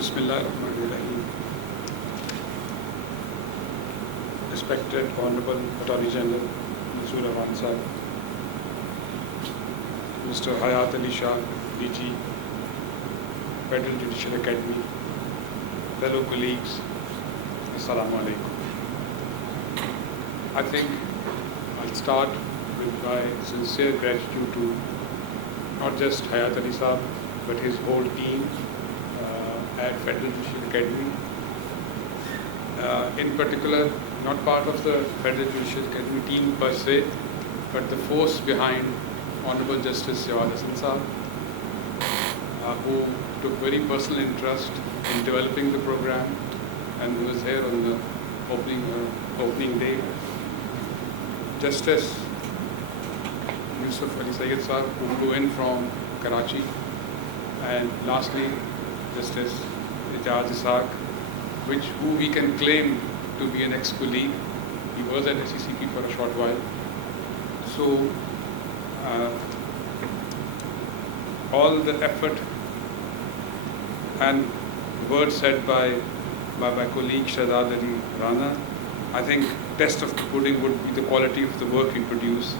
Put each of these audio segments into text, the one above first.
Bismillahirrahmanirrahim. Respected Honorable Attorney General Mansoor Awan Sahib, Mr. Hayat Ali Shah, DG, Federal Judicial Academy, fellow colleagues, Assalamu alaikum. I think I'll start with my sincere gratitude to not just Hayat Ali Sahib, but his whole team at Federal Judicial Academy. In particular, not part of the Federal Judicial Academy team per se, but the force behind Honorable Justice Jawad Hasan Sahib, who took very personal interest in developing the program and who was here on the opening day. Justice Yusuf Ali Saeed Sahib, who flew in from Karachi, and lastly, Justice Ijaz Ishaq, who we can claim to be an ex-colleague. He was at SECP for a short while. So, all the effort and words said by my colleague Shahzad Ali Rana, I think test of the pudding would be the quality of the work we produce.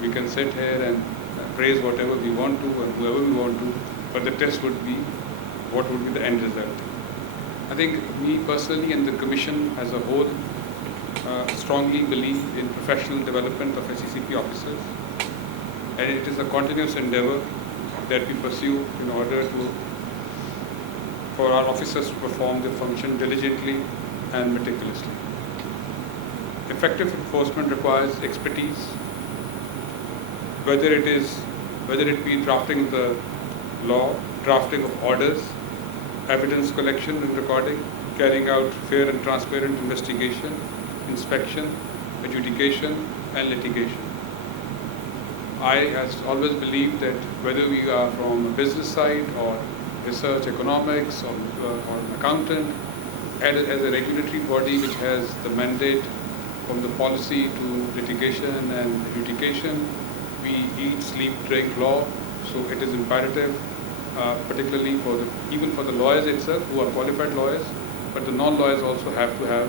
We can sit here and praise whatever we want to and whoever we want to, but the test would be what would be the end result. I think me personally and the Commission as a whole strongly believe in professional development of SECP officers, and it is a continuous endeavor that we pursue in order for our officers to perform their function diligently and meticulously. Effective enforcement requires expertise, whether it be drafting the law, drafting of orders, evidence collection and recording, carrying out fair and transparent investigation, inspection, adjudication, and litigation. I has always believed that whether we are from a business side or research economics or an accountant, as a regulatory body which has the mandate from the policy to litigation and adjudication, we eat, sleep, drink law, so it is imperative, particularly even for the lawyers itself, who are qualified lawyers, but the non-lawyers also have to have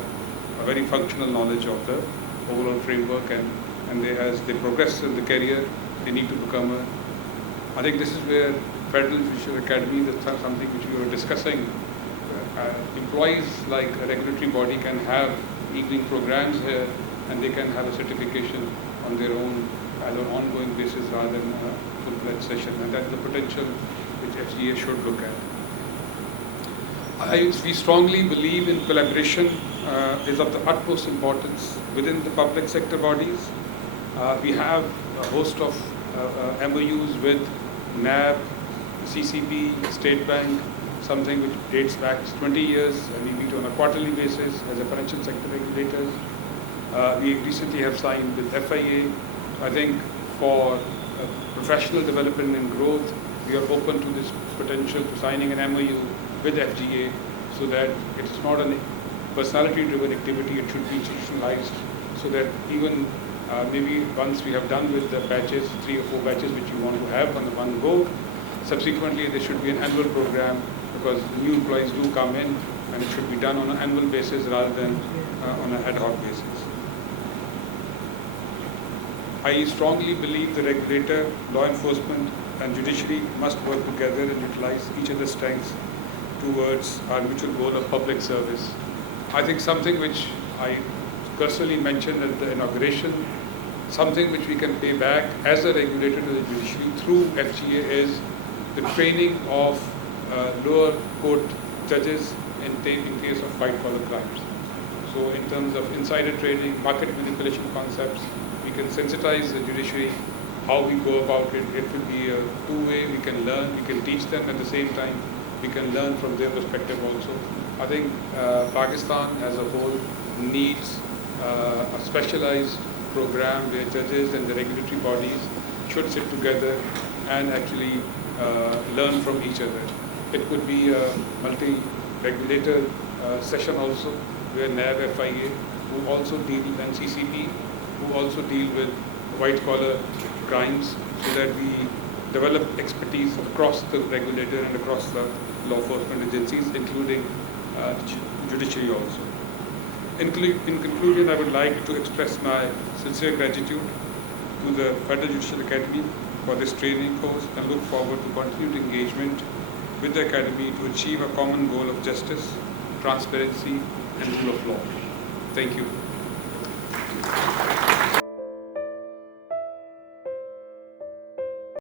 a very functional knowledge of the overall framework, and as they progress in the career, they need to become I think this is where Federal Judicial Academy, that's something which we were discussing. Employees like a regulatory body can have evening programs here, and they can have a certification on their own as an ongoing basis rather than a full-fledged session, and that's the potential which FJA should look at. We strongly believe in collaboration is of the utmost importance within the public sector bodies. We have a host of MOUs with NAB, CCP, State Bank, something which dates back 20 years, and we meet on a quarterly basis as a financial sector regulators. We recently have signed with FIA. I think for professional development and growth, we are open to this potential to signing an MOU with FJA, so that it's not a personality-driven activity, it should be institutionalized, so that even maybe once we have done with the batches, 3 or 4 batches which you want to have on the one go, subsequently there should be an annual program, because new employees do come in, and it should be done on an annual basis rather than on an ad hoc basis. I strongly believe the regulator, law enforcement, and judiciary must work together and utilize each other's strengths towards our mutual goal of public service. I think something which I personally mentioned at the inauguration, something which we can pay back as a regulator to the judiciary through FJA is the training of lower court judges in case of white-collar crimes. So in terms of insider trading, market manipulation concepts, we can sensitize the judiciary how we go about it. It will be a two-way. We can learn, we can teach them, at the same time we can learn from their perspective also. I think Pakistan as a whole needs a specialized program where judges and the regulatory bodies should sit together and actually learn from each other. It could be a multi-regulator session also, where NAB, FIA, who also deal, and CCP, who also deal with white-collar crimes, so that we develop expertise across the regulator and across the law enforcement agencies, including judiciary also. In conclusion, I would like to express my sincere gratitude to the Federal Judicial Academy for this training course and look forward to continued engagement with the Academy to achieve a common goal of justice, transparency, and rule of law. Thank you.